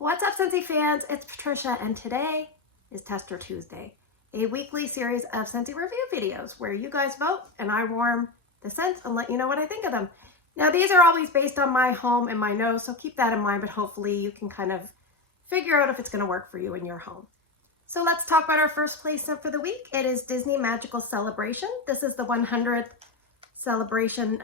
What's up, Scentsy fans? It's Patricia, and today is Tester Tuesday, a weekly series of Scentsy review videos where you guys vote and I warm the scents and let you know what I think of them. Now, these are always based on my home and my nose, so keep that in mind, but hopefully you can kind of figure out if it's going to work for you in your home. So let's talk about our first place scent for the week. It is Disney Magical Celebration. This is the 100th celebration,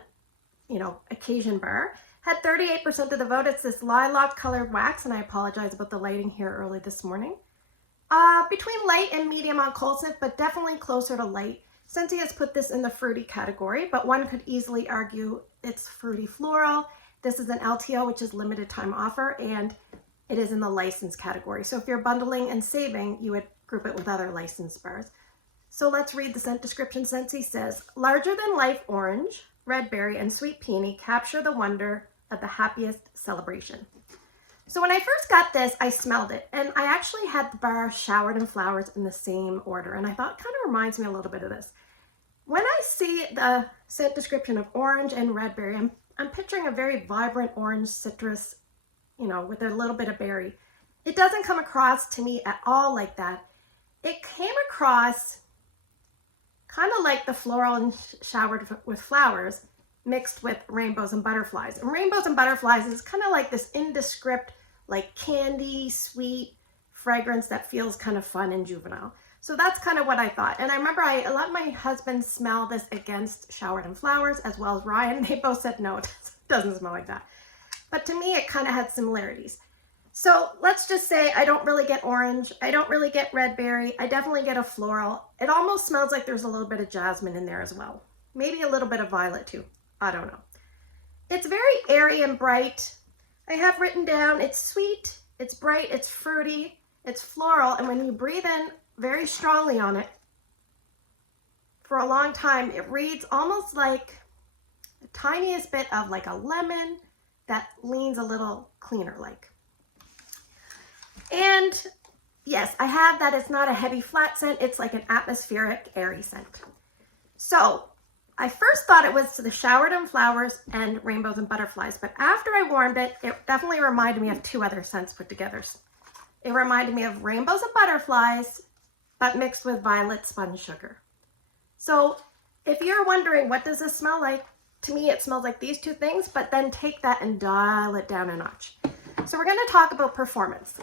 occasion bar. Had 38% of the vote. It's this lilac colored wax, and I apologize about the lighting here early this morning. Between light and medium on cold scent, but definitely closer to light. Scentsy has put this in the fruity category, but one could easily argue it's fruity floral. This is an LTO, which is limited time offer, and it is in the licensed category. So if you're bundling and saving, you would group it with other licensed bars. So let's read the scent description. Scentsy says, larger than life orange, red berry, and sweet peony capture the wonder of the happiest celebration. So when I first got this, I smelled it, and I actually had the bar showered in flowers in the same order, and I thought it kind of reminds me a little bit of this. When I see the scent description of orange and red berry, I'm picturing a very vibrant orange citrus, with a little bit of berry. It doesn't come across to me at all like that. It came across kind of like the floral and showered with flowers mixed with rainbows and butterflies. And rainbows and butterflies is kind of like this indescript, like candy, sweet fragrance that feels kind of fun and juvenile. So that's kind of what I thought. And I remember I let my husband smell this against showered in flowers, as well as Ryan. They both said no, it doesn't smell like that. But to me, it kind of had similarities. So let's just say I don't really get orange. I don't really get red berry. I definitely get a floral. It almost smells like there's a little bit of jasmine in there as well. Maybe a little bit of violet too. I don't know. It's very airy and bright. I have written down, it's sweet, it's bright, it's fruity, it's floral, and when you breathe in very strongly on it for a long time, it reads almost like the tiniest bit of like a lemon that leans a little cleaner like. And yes, I have that. It's not a heavy flat scent. It's like an atmospheric airy scent. So I first thought it was the showered in flowers and rainbows and butterflies, but after I warmed it, it definitely reminded me of two other scents put together. It reminded me of rainbows and butterflies, but mixed with violet spun sugar. So if you're wondering, what does this smell like? To me, it smells like these two things, but then take that and dial it down a notch. So we're going to talk about performance.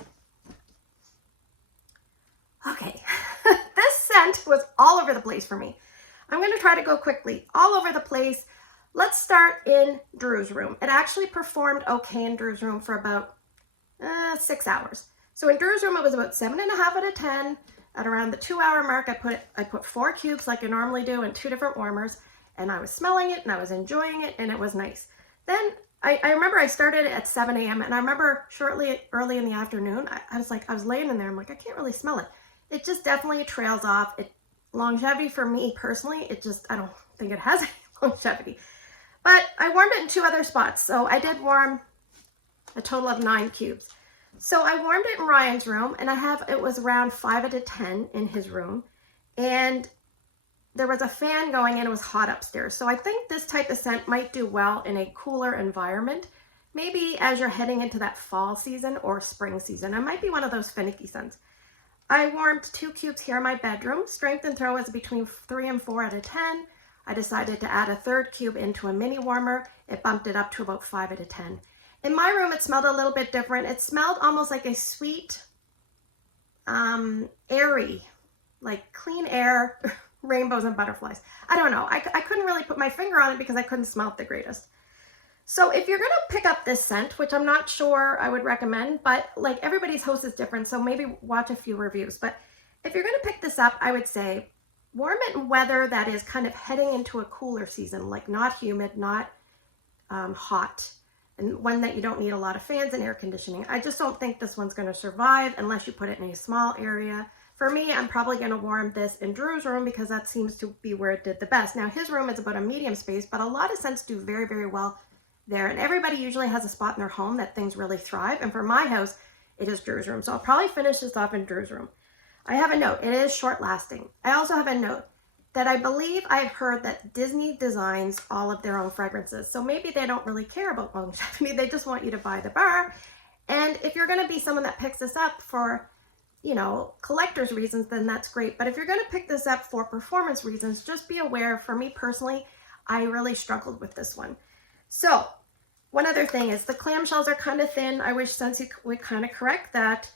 Okay, this scent was all over the place for me. I'm going to try to go quickly, all over the place. Let's start in Drew's room. It actually performed okay in Drew's room for about 6 hours. So in Drew's room, it was about 7.5 out of 10. At around the 2-hour mark, I put 4 cubes like I normally do in 2 different warmers, and I was smelling it and I was enjoying it, and it was nice. Then I remember I started at 7 a.m. and I remember early in the afternoon, I was laying in there. I'm like, I can't really smell it. It just definitely trails off. Longevity for me personally, I don't think it has any longevity. But I warmed it in 2 other spots. So I did warm a total of 9 cubes. So I warmed it in Ryan's room, and it was around 5 out of 10 in his room. And there was a fan going and it was hot upstairs. So I think this type of scent might do well in a cooler environment. Maybe as you're heading into that fall season or spring season. It might be one of those finicky scents. I warmed 2 cubes here in my bedroom. Strength and throw is between 3 and 4 out of 10. I decided to add a 3rd cube into a mini warmer. It bumped it up to about 5 out of 10. In my room, it smelled a little bit different. It smelled almost like a sweet, airy, like clean air, rainbows and butterflies. I don't know. I couldn't really put my finger on it because I couldn't smell it the greatest. So if you're going to pick up this scent, which I'm not sure I would recommend, but like everybody's host is different, so maybe watch a few reviews. But if you're going to pick this up, I would say warm it in weather that is kind of heading into a cooler season, like not humid, not hot, and one that you don't need a lot of fans and air conditioning. I just don't think this one's going to survive unless you put it in a small area. For me, I'm probably going to warm this in Drew's room because that seems to be where it did the best. Now, his room is about a medium space, but a lot of scents do very, very well there, and everybody usually has a spot in their home that things really thrive, and for my house it is Drew's room, so I'll probably finish this off in Drew's room. I have a note, it is short lasting. I also have a note that I believe I've heard that Disney designs all of their own fragrances, so maybe they don't really care about longevity, they just want you to buy the bar And if you're going to be someone that picks this up for, you know, collector's reasons, then that's great. But if you're going to pick this up for performance reasons, just be aware, for me personally, I really struggled with this one. So one other thing is the clamshells are kind of thin. I wish Scentsy would kind of correct that.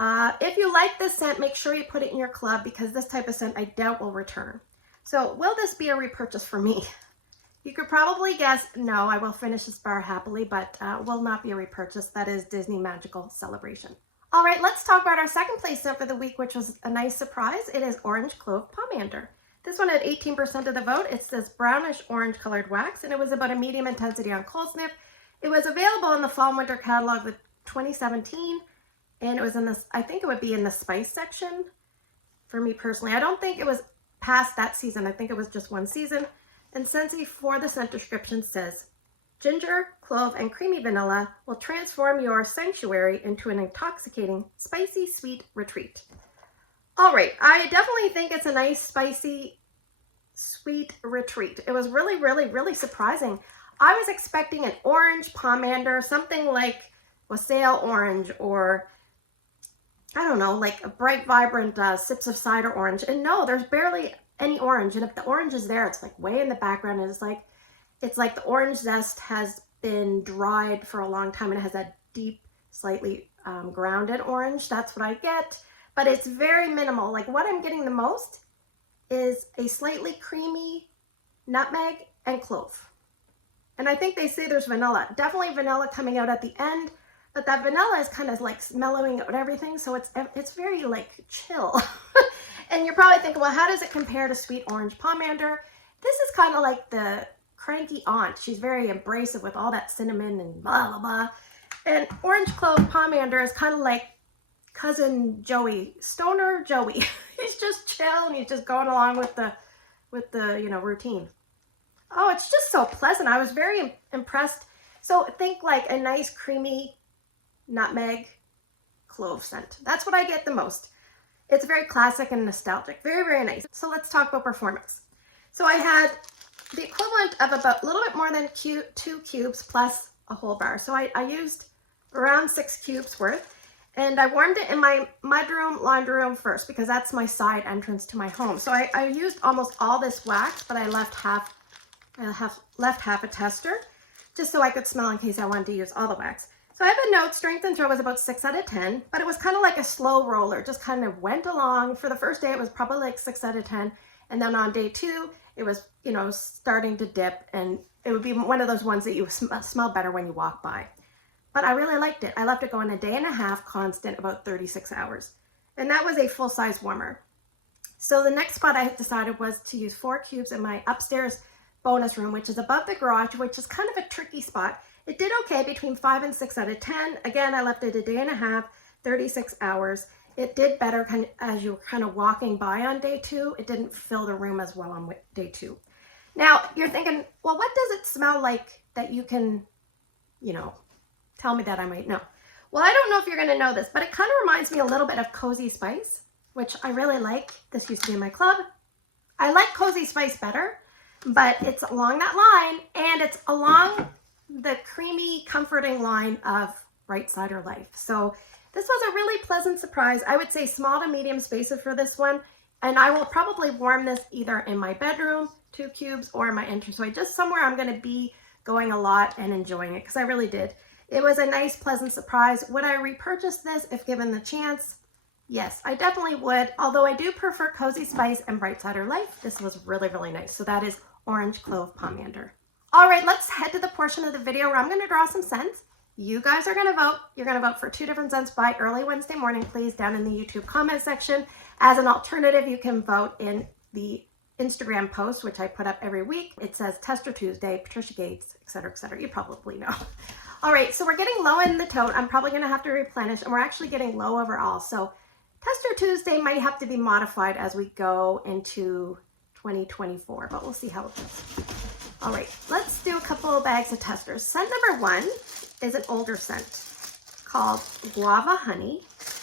If you like this scent, make sure you put it in your club, because this type of scent I doubt will return. So will this be a repurchase for me? You could probably guess, no, I will finish this bar happily, but will not be a repurchase. That is Disney Magical Celebration. All right, let's talk about our second place scent for the week, which was a nice surprise. It is Orange Clove Pomander. This one had 18% of the vote. It's this brownish orange colored wax, and it was about a medium intensity on cold sniff. It was available in the fall and winter catalog of 2017, and it was in this, I think it would be in the spice section for me personally. I don't think it was past that season. I think it was just one season. And Scentsy for the scent description says, ginger, clove, and creamy vanilla will transform your sanctuary into an intoxicating, spicy, sweet retreat. All right, I definitely think it's a nice, spicy, sweet retreat. It was really, really, really surprising. I was expecting an orange pomander, something like wassail orange, or I don't know, like a bright, vibrant sips of cider orange. And no, there's barely any orange. And if the orange is there, it's like way in the background. And it's like the orange zest has been dried for a long time and it has that deep, slightly grounded orange. That's what I get. But it's very minimal. Like what I'm getting the most is a slightly creamy nutmeg and clove. And I think they say there's vanilla. Definitely vanilla coming out at the end. But that vanilla is kind of like mellowing out everything. So it's very like chill. And you're probably thinking, well, how does it compare to Sweet Orange Pomander? This is kind of like the cranky aunt. She's very abrasive with all that cinnamon and blah, blah, blah. And Orange Clove Pomander is kind of like cousin Joey, stoner Joey. He's just chill and he's just going along with the you know, routine. Oh, it's just so pleasant. I was very impressed. So think like a nice creamy nutmeg clove scent. That's what I get the most. It's very classic and nostalgic. Very, very nice. So let's talk about performance. So I had the equivalent of about a little bit more than 2 cubes plus a whole bar. So I used around 6 cubes worth, and I warmed it in my mudroom, laundry room first, because that's my side entrance to my home. So I used almost all this wax, but I left half a tester just so I could smell in case I wanted to use all the wax. So I have a note, strength and throw was about 6 out of 10, but it was kind of like a slow roller, just kind of went along. For the first day, it was probably like 6 out of 10. And then on day 2, it was, you know, starting to dip, and it would be one of those ones that you smell better when you walk by. But I really liked it. I left it going a day and a half constant, about 36 hours. And that was a full-size warmer. So the next spot I decided was to use 4 cubes in my upstairs bonus room, which is above the garage, which is kind of a tricky spot. It did okay, between 5 and 6 out of 10. Again, I left it a day and a half, 36 hours. It did better kind of as you were kind of walking by on day 2. It didn't fill the room as well on day 2. Now, you're thinking, well, what does it smell like that you can, you know, tell me that I might know? Well, I don't know if you're going to know this, but it kind of reminds me a little bit of Cozy Spice, which I really like. This used to be in my club. I like Cozy Spice better, but it's along that line, and it's along the creamy, comforting line of Bright Cider Life. So this was a really pleasant surprise. I would say small to medium spaces for this one, and I will probably warm this either in my bedroom, 2 cubes, or in my entryway, just somewhere I'm going to be going a lot and enjoying it, because I really did. It was a nice, pleasant surprise. Would I repurchase this if given the chance? Yes, I definitely would. Although I do prefer Cozy Spice and Bright Cider Life, this was really, really nice. So that is Orange Clove Pomander. All right, let's head to the portion of the video where I'm going to draw some scents. You guys are going to vote. You're going to vote for 2 different scents by early Wednesday morning, please, down in the YouTube comment section. As an alternative, you can vote in the Instagram post, which I put up every week. It says Tester Tuesday, Patricia Gates, etc., etc. You probably know. All right, so we're getting low in the tote. I'm probably going to have to replenish, and we're actually getting low overall. So Tester Tuesday might have to be modified as we go into 2024, but we'll see how it goes. All right, let's do a couple of bags of testers. Scent number 1 is an older scent called Guava Honey.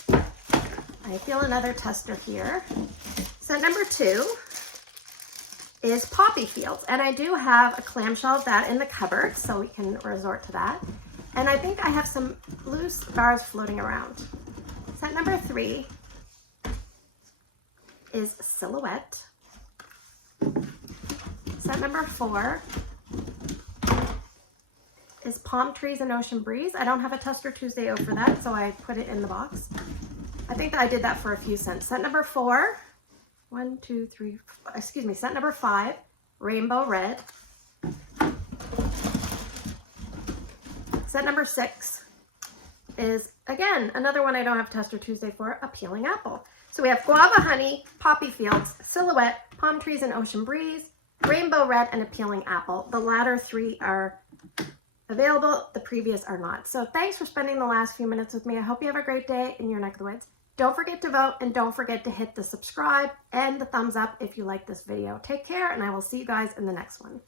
I feel another tester here. Scent number 2 is Poppy Fields, and I do have a clamshell of that in the cupboard, so we can resort to that. And I think I have some loose bars floating around. Scent number 3 is Silhouette. Scent number 4 is Palm Trees and Ocean Breeze. I don't have a Tester Tuesday for that, so I put it in the box. I think that I did that for a few scents. Scent number 4, scent number 5, Rainbow Red. Scent number 6 is, again, another one I don't have Tester Tuesday for, Appealing Apple. So we have Guava Honey, Poppy Fields, Silhouette, Palm Trees and Ocean Breeze, Rainbow Red, and Appealing Apple. The latter 3 are available, the previous are not. So thanks for spending the last few minutes with me. I hope you have a great day in your neck of the woods. Don't forget to vote, and don't forget to hit the subscribe and the thumbs up if you like this video. Take care, and I will see you guys in the next one.